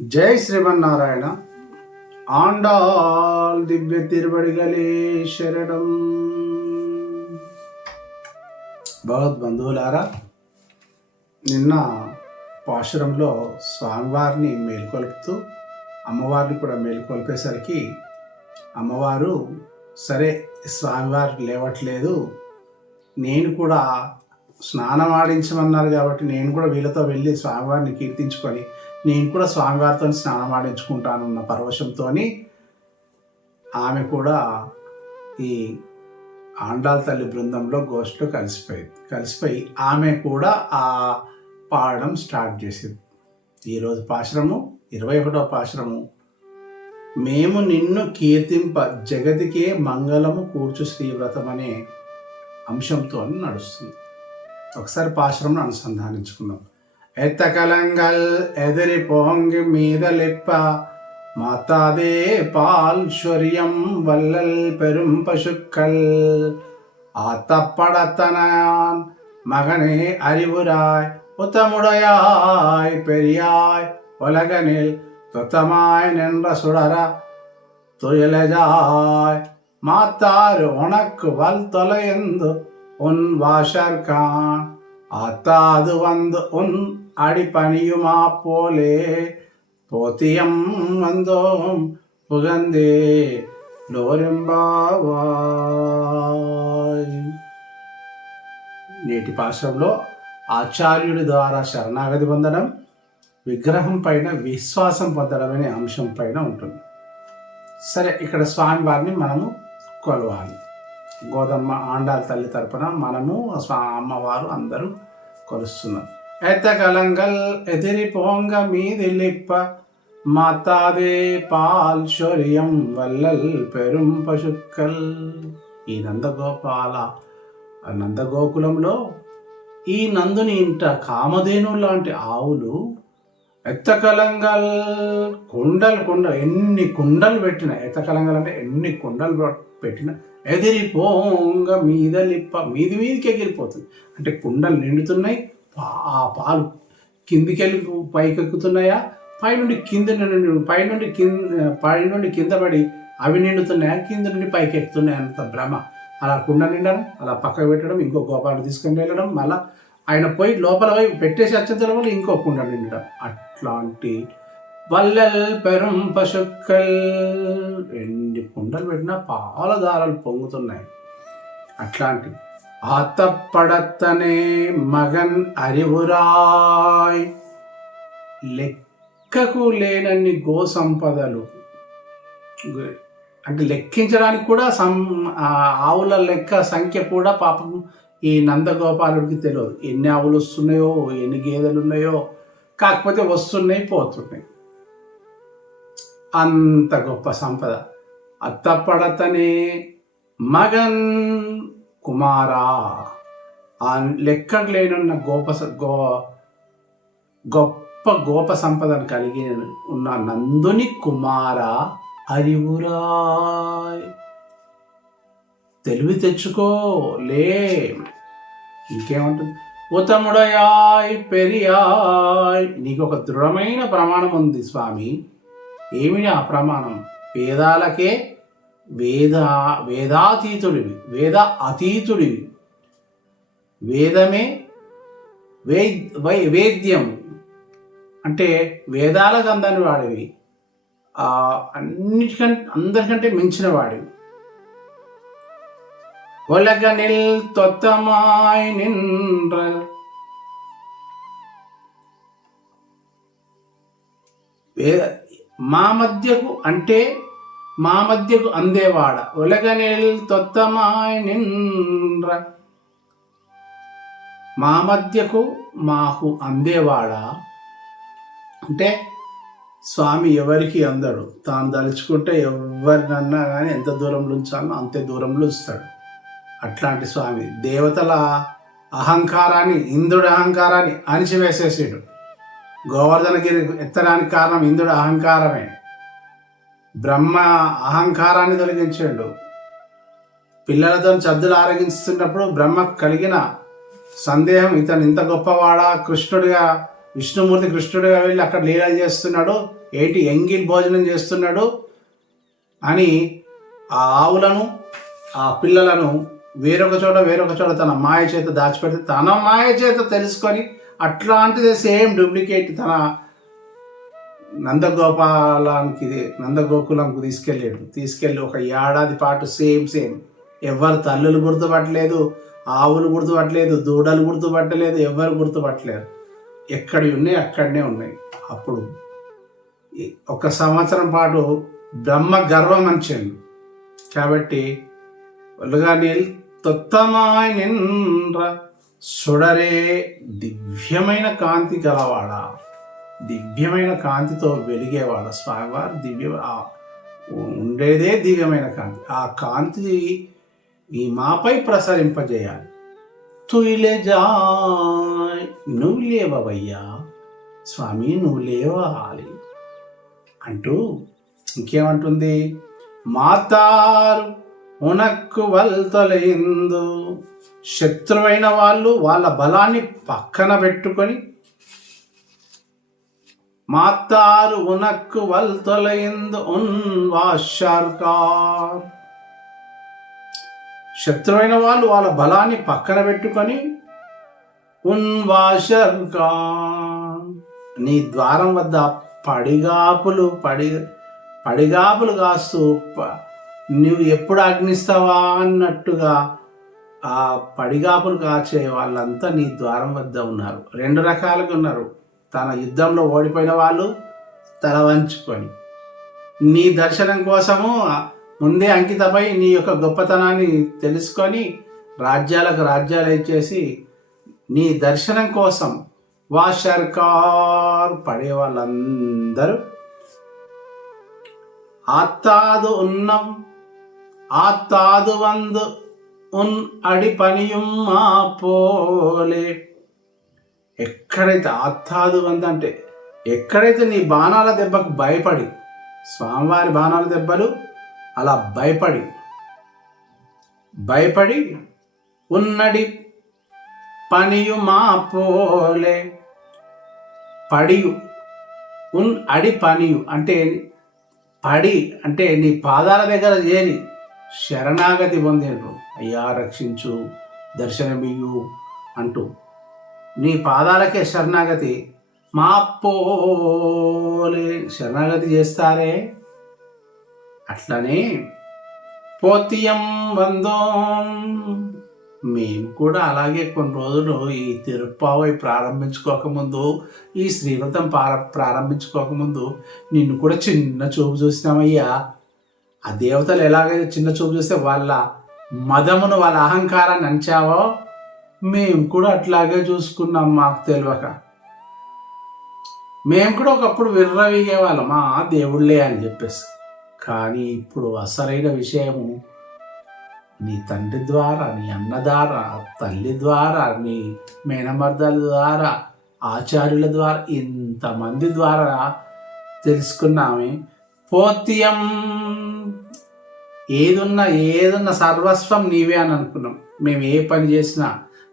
జై శ్రీమన్నారాయణ. ఆండాల్ దివ్య తిరువడిగలే శరణం. భగవద్బంధువులారా, నిన్న పాశురంలో స్వామివారిని మేల్కొల్పుతూ అమ్మవారిని కూడా మేల్కొల్పేసరికి అమ్మవారు సరే స్వామివారు లేవట్లేదు, నేను కూడా స్నానం ఆడించమన్నారు కాబట్టి నేను కూడా వీళ్ళతో వెళ్ళి స్వామివారిని కీర్తించుకొని నేను కూడా స్వామివారితో స్నానం ఆడించుకుంటానన్న పరవశంతో ఆమె కూడా ఈ ఆండాల్ తల్లి బృందంలో గోష్ఠిలో కలిసిపోయి ఆమె కూడా ఆ పాడడం స్టార్ట్ చేసింది. ఈరోజు పాశురము 21వ పాశురము. మేము నిన్ను కీర్తింప జగతికే మంగళము కూర్చు శ్రీవ్రతం అనే అంశంతో నడుస్తుంది. ఒకసారి పాశురంను అనుసంధానించుకున్నాం. ఎత్తకలంగల్ ఎదిరి పోంగి మీద లిప్ప మాతాదే పాల్ శొరియం వల్లల్ పెరుం పశుక్కల్ ஆத்தப்படத்தனான் மகனே அறிவுராய் உத்தமுடையாய் பெரியாய் உலகனில் துத்தமாய் நின்ற சுடர துயிலஜாய் மாத்தாறு உனக்கு வல் தொலைந்து உன் வாஷர்கான் ஆத்தாது வந்து உன் அடிப்பணியுமா போலே போத்தியம் வந்தோம் புகந்தே లోరింబావాయ్. నేటి పాశ్రంలో ఆచార్యుడి ద్వారా శరణాగతి పొందడం, విగ్రహం పైన విశ్వాసం పొందడం అనే అంశం పైన ఉంటుంది. సరే, ఇక్కడ స్వామివారిని మనము కొలవాలి. గోదమ్మ ఆండాల్ తల్లి తరపున మనము అమ్మవారు అందరూ కొలుస్తున్నాం. ఎత్తకలంగల్ ఎదిరి పోంగ మీది లిప్ప మాతాదే పాల్ శౌర్యం వల్లల్ పెరుం పశుక్కల్. ఈ నందగోకులంలో ఈ నందుని ఇంట కామధేను లాంటి ఆవులు ఎత్తకలంగల్ ఎన్ని కుండలు పెట్టిన, ఎత్తకలంగల్ అంటే ఎన్ని కుండలు పెట్టిన ఎదిరి పోంగ మీద లిప్ప మీదికి ఎగిరిపోతుంది. అంటే కుండలు నిండుతున్నాయి, ఆ పాలు కిందికెళ్ళి పైకెక్కుతున్నాయా, పైనుండి కింద పడి అవి నిండుతున్నాయా, కింద నుండి పైకి ఎక్కుతున్నాయి అంత భ్రమ. అలా కుండ నిండడం, అలా పక్కకు పెట్టడం, ఇంకో గోపాలు తీసుకొని వెళ్ళడం, మళ్ళీ ఆయన పోయి లోపల పోయి పెట్టేసి వచ్చేంత వల్ల ఇంకో కుండ నిండడం. అట్లాంటి వల్లల్ పెరుం పశుక్కల్, ఎన్ని కుండలు పెట్టినా పాల దారాలు పొంగుతున్నాయి. అట్లాంటి ఆతపడతనే మగన్ అరివురాయ్, లెక్కకు లేనన్ని గో సంపదలు, అంటే లెక్కించడానికి కూడా ఆవుల లెక్క సంఖ్య కూడా పాపం ఈ నందగోపాలుడికి తెలియదు. ఎన్ని ఆవులు వస్తున్నాయో, ఎన్ని గేదెలు ఉన్నాయో, కాకపోతే వస్తున్నాయి పోతున్నాయి. అంత గొప్ప సంపద. అత్తపడతనే మగన్ కుమారా, ఆ లెక్కకు లేనున్న గొప్ప గోప సంపదను కలిగి ఉన్న నందుని కుమార అరివురాయ్, తెలివి తెచ్చుకో లే. ఇంకేముంటుంది? ఉత్తముడయాయ్ పెరియాయ్, నీకు ఒక దృఢమైన ప్రమాణం ఉంది స్వామి. ఏమిటి ఆ ప్రమాణం? వేదాలకే వేదాతీతుడివి, వేద అతీతుడివి. వేదమే వేద్యం అంటే వేదాలకు అందని వాడివి, అందరికంటే మించిన వాడివి. ఒలగనిల్ తొత్తమాయ్ నిండ్ర, మా మధ్యకు అంటే మా మధ్యకు అందేవాడ. ఒలగనిల్ తొత్తమాయ్ నిండ్ర, మా మధ్యకు మాకు అందేవాడా. అంటే స్వామి ఎవరికి అందడు, తాను దలుచుకుంటే ఎవరినన్నా కానీ ఎంత దూరంలో ఉంచాలో అంతే దూరంలో ఉంచుతాడు. అట్లాంటి స్వామి దేవతల అహంకారాన్ని, ఇంద్రుడి అహంకారాన్ని అణిచివేసేసాడు. గోవర్ధనగిరి ఎత్తడానికి కారణం ఇంద్రుడి అహంకారమే. బ్రహ్మ అహంకారాన్ని తొలగించాడు. పిల్లలతో చద్దులు ఆరగించుతున్నప్పుడు బ్రహ్మకు కలిగిన సందేహం, ఇతను ఇంత గొప్పవాడా, కృష్ణుడిగా విష్ణుమూర్తి కృష్ణుడిగా వెళ్ళి అక్కడ లీలలు చేస్తున్నాడు, ఏంటి ఎంగిల్ భోజనం చేస్తున్నాడు అని ఆ ఆవులను ఆ పిల్లలను వేరొక చోట తన మాయ చేత దాచిపెడితే తన మాయ చేత తెలుసుకొని అట్లాంటిదే సేమ్ డూప్లికేట్ తన నందగోకులంకు తీసుకెళ్ళి ఒక ఏడాది పాటు సేమ్ ఎవరు తల్లులు గుర్తుపట్టలేదు, ఆవులు గుర్తుపట్టలేదు, దూడలు గుర్తుపట్టలేదు, ఎవరు గుర్తుపట్టలేదు. ఎక్కడి ఉన్నాయి అక్కడనే ఉన్నాయి. అప్పుడు 1 సంవత్సరం పాటు బ్రహ్మ గర్వం అంచాను. కాబట్టి ఒలుగానేల్ తొత్తమాయ్ నిండ్ర సుడరే దివ్యమైన కాంతి గలవాడా, దివ్యమైన కాంతితో వెలిగేవాడ స్వామివారు. ఉండేదే దివ్యమైన కాంతి. ఆ కాంతి ఈ మాపై ప్రసరింపజేయాలి. తుయిలే జాయ్, నువ్వు లేవయ్యా స్వామి, నువ్వు లేవాలి అంటూ ఇంకేమంటుంది, మాతారు ఉనక్కు వల్తొలయిందు. శత్రువైన వాళ్ళు వాళ్ళ బలాన్ని పక్కన పెట్టుకొని మాతారు ఉనక్కు వల్తొలయిందు వాషర్కార్. శత్రువైన వాళ్ళు వాళ్ళ బలాన్ని పక్కన పెట్టుకొని వాషర్కార్, నీ ద్వారం వద్ద పడిగాపులు కాస్తూ నువ్వు ఎప్పుడు అగ్నిస్తావా అన్నట్టుగా ఆ పడిగాపులు కాచే వాళ్ళంతా నీ ద్వారం వద్ద ఉన్నారు. 2 రకాలుగా ఉన్నారు. తన యుద్ధంలో ఓడిపోయిన వాళ్ళు తల వంచుకొని నీ దర్శనం కోసము ముందే అంకితమై నీ యొక్క గొప్పతనాన్ని తెలుసుకొని రాజ్యాలు ఇచ్చేసి నీ దర్శనం కోసం వాషర్కార్ పడే వాళ్ళందరూ ఆత్తాదు వందు అడి పనియం మా పోలే. ఎక్కడైతే ఆత్తాదు వంద అంటే ఎక్కడైతే నీ బాణాల దెబ్బకు భయపడి, స్వామివారి బాణాల దెబ్బలు అలా భయపడి ఉన్నడి పనియు మా పోలే. అడి పనియు అంటే నీ పాదాల దగ్గర చేరి శరణాగతి పొందిండ్రు. అయ్యా రక్షించు, దర్శనమియ్యు అంటూ నీ పాదాలకే శరణాగతి మా పోలే శరణాగతి చేస్తారే. అట్లనే పోతియం వందోం, మేము కూడా అలాగే కొన్ని రోజులు ఈ తిరుప్పావై ప్రారంభించుకోకముందు, ఈ శ్రీవ్రతం ప్రారంభించుకోకముందు నిన్ను కూడా చిన్న చూపు చూసినామయ్యా. ఆ దేవతలు ఎలాగైతే చిన్న చూపు చూస్తే వాళ్ళ మదమును, వాళ్ళ అహంకారాన్ని అంచావో మేము కూడా అట్లాగే చూసుకున్నాం. మాకు తెలియక మేము కూడా ఒకప్పుడు విర్రవీగే వాళ్ళం, మా దేవుళ్ళే అని చెప్పేసి. కానీ ఇప్పుడు అసలైన విషయము నీ తండ్రి ద్వారా, నీ అన్న ద్వారా, తల్లి ద్వారా, నీ మేనమర్దల ద్వారా, ఆచార్యుల ద్వారా, ఇంతమంది ద్వారా తెలుసుకున్నామే. పోత్యం ఏదున్నా సర్వస్వం నీవే అని అనుకున్నాం. మేము ఏ పని చేసినా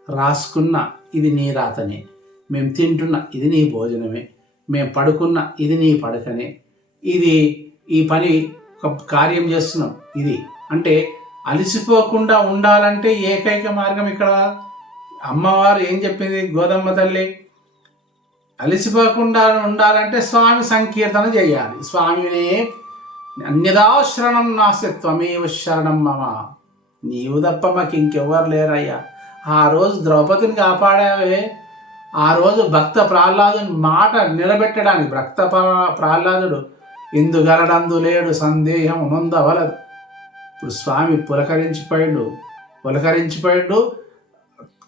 రాసుకున్నా ఇది నీ రాతనే, మేము తింటున్నా ఇది నీ భోజనమే, మేము పడుకున్నా ఇది నీ పడకనే, ఈ పని ఒక కార్యం చేస్తున్నాం ఇది అంటే అలసిపోకుండా ఉండాలంటే ఏకైక మార్గం ఇక్కడ అమ్మవారు ఏం చెప్పింది, గోదమ్మ తల్లి, అలసిపోకుండా ఉండాలంటే స్వామి సంకీర్తన చేయాలి. స్వామినే అన్యదా శరణం నాస్తి త్వమేవ శరణం మమ, నీవు తప్ప మాకు ఇంకెవ్వరు లేరయ్యా. ఆ రోజు ద్రౌపదిని కాపాడావే, ఆ రోజు భక్త ప్రహ్లాదుని మాట నిలబెట్టడానికి భక్త ప్రహ్లాదుడు ఇందుగలడందు లేడు సందేహం నొందవలదు. ఇప్పుడు స్వామి పులకరించిపోయాడు,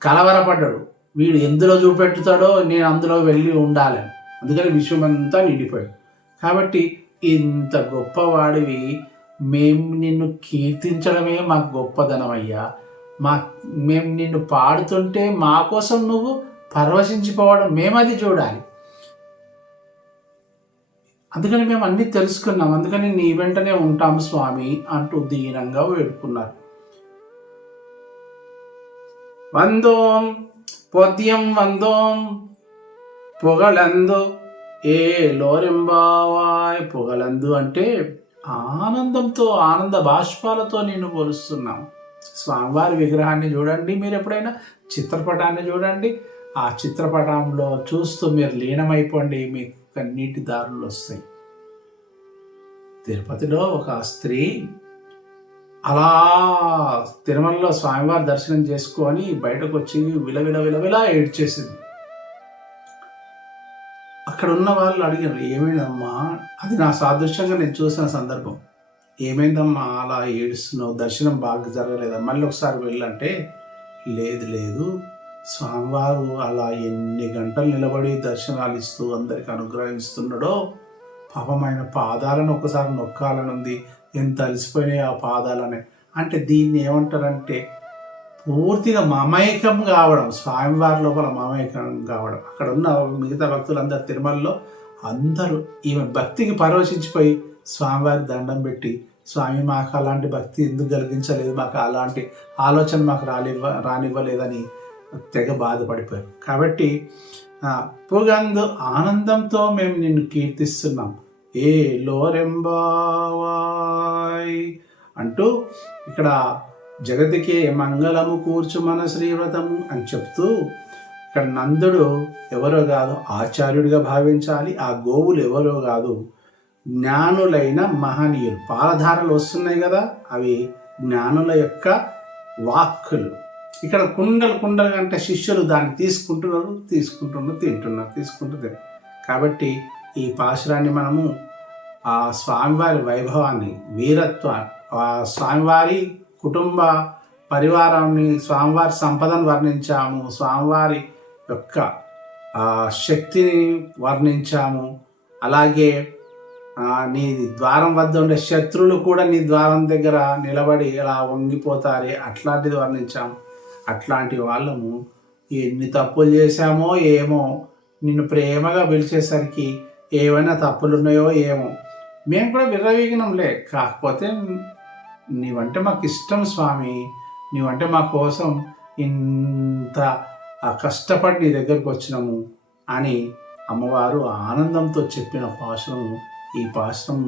కలవరపడ్డాడు. వీడు ఎందులో చూపెట్టుతాడో నేను అందులో వెళ్ళి ఉండాలని, అందుకని విశ్వమంతా నిండిపోయాడు. కాబట్టి ఇంత గొప్పవాడివి, మేము నిన్ను కీర్తించడమే మాకు గొప్పదనమయ్యా. మేము నిన్ను పాడుతుంటే మా కోసం నువ్వు పరవశించిపోవడం మేమది చూడాలి. అందుకని మేము అన్నీ తెలుసుకున్నాం, అందుకని నీ వెంటనే ఉంటాము స్వామి అంటూ దీనంగా వేడుకున్నారు. వందోం పొద్యం వందోం పొగలందు ఏ లోరెంబావాయ్ పొగలందు అంటే ఆనందంతో, ఆనంద బాష్పాలతో నిన్ను కొలుస్తున్నాం. స్వామివారి విగ్రహాన్ని చూడండి, మీరు ఎప్పుడైనా చిత్రపటాన్ని చూడండి, ఆ చిత్రపటంలో చూస్తూ మీరు లీనమైపోండి, మీకు కన్నీటి దారులు వస్తాయి. తిరుపతిలో ఒక స్త్రీ అలా తిరుమలలో స్వామివారి దర్శనం చేసుకొని బయటకు వచ్చి విలవిల విలవిలా ఏడ్చేసింది. అక్కడ ఉన్న వాళ్ళు అడిగారు, ఏమైందమ్మా? అది నా సాదృశ్యంగా నేను చూసిన సందర్భం. ఏమైందమ్మా అలా ఏడుస్తున్నావు, దర్శనం బాగా జరగలేదా, మళ్ళీ ఒకసారి వెళ్ళంటే, లేదు లేదు, స్వామివారు అలా ఎన్ని గంటలు నిలబడి దర్శనాలు ఇస్తూ అందరికి అనుగ్రహిస్తున్నాడో, పాపం ఆయన పాదాలను ఒకసారి నొక్కాలనుంది, ఎంత అలసిపోయినాయి ఆ పాదాలని. అంటే దీన్ని ఏమంటారంటే పూర్తిగా మమైకం కావడం, స్వామివారి లోపల మమైకం కావడం. అక్కడ ఉన్న మిగతా భక్తులందరూ తిరుమలలో అందరూ ఈమె భక్తికి పరవశించిపోయి స్వామివారికి దండం పెట్టి, స్వామి మాకు అలాంటి భక్తి ఎందుకు కలిగించలేదు, మాకు అలాంటి ఆలోచన మాకు రానివ్వలేదని తెగ బాధపడిపోయారు. కాబట్టి పొగందు ఆనందంతో మేము నిన్ను కీర్తిస్తున్నాం, ఏ లోరెంబావాయ్ అంటూ ఇక్కడ జగతికే మంగళము కూర్చు మన శ్రీవ్రతము అని చెప్తూ, ఇక్కడ నందుడు ఎవరో కాదు, ఆచార్యుడిగా భావించాలి. ఆ గోవులు ఎవరో కాదు, జ్ఞానులైన మహనీయులు. పాలధారలు వస్తున్నాయి కదా, అవి జ్ఞానుల యొక్క వాక్కులు. ఇక్కడ కుండలు కుండలు అంటే శిష్యులు దాన్ని తీసుకుంటున్నారు, తింటున్నారు. కాబట్టి ఈ పాశురాన్ని మనము ఆ స్వామివారి వైభవాన్ని, వీరత్వాన్ని, ఆ స్వామివారి కుటుంబ పరివారాన్ని, స్వామివారి సంపదను వర్ణించాము, స్వామివారి యొక్క శక్తిని వర్ణించాము. అలాగే నీ ద్వారం వద్ద ఉండే శత్రువులు కూడా నీ ద్వారం దగ్గర నిలబడి ఇలా వంగిపోతారే, అట్లాంటిది వర్ణించాము. అట్లాంటి వాళ్ళము ఎన్ని తప్పులు చేశామో ఏమో, నిన్ను ప్రేమగా పిలిచేసరికి ఏమైనా తప్పులు ఉన్నాయో ఏమో, మేము కూడా విర్రవీగినంలే. కాకపోతే నీవంటే మాకు ఇష్టం స్వామి, నీవంటే మా కోసం ఇంత కష్టపడి నీ దగ్గరకు వచ్చినాము అని అమ్మవారు ఆనందంతో చెప్పిన పాశురము. ఈ పాశురం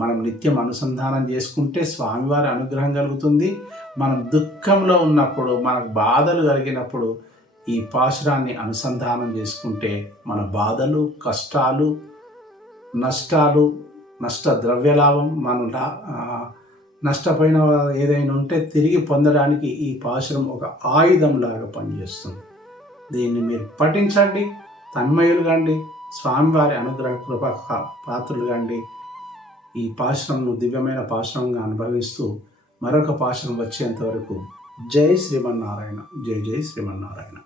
మనం నిత్యం అనుసంధానం చేసుకుంటే స్వామివారి అనుగ్రహం కలుగుతుంది. మనం దుఃఖంలో ఉన్నప్పుడు, మనకు బాధలు కలిగినప్పుడు ఈ పాశురాన్ని అనుసంధానం చేసుకుంటే మన బాధలు, కష్టాలు, నష్టాలు, నష్ట ద్రవ్యలాభం, మనం నష్టపోయిన ఏదైనా ఉంటే తిరిగి పొందడానికి ఈ పాశురం ఒక ఆయుధంలాగా పనిచేస్తుంది. దీన్ని మీరు పఠించండి, తన్మయులు కండి, స్వామివారి అనుగ్రహ కృప పాత్రులు కండి. ఈ పాశురంను దివ్యమైన పాశురంగా అనుభవిస్తూ మరొక పాశురం వచ్చేంత వరకు జై శ్రీమన్నారాయణ, జై జై శ్రీమన్నారాయణ.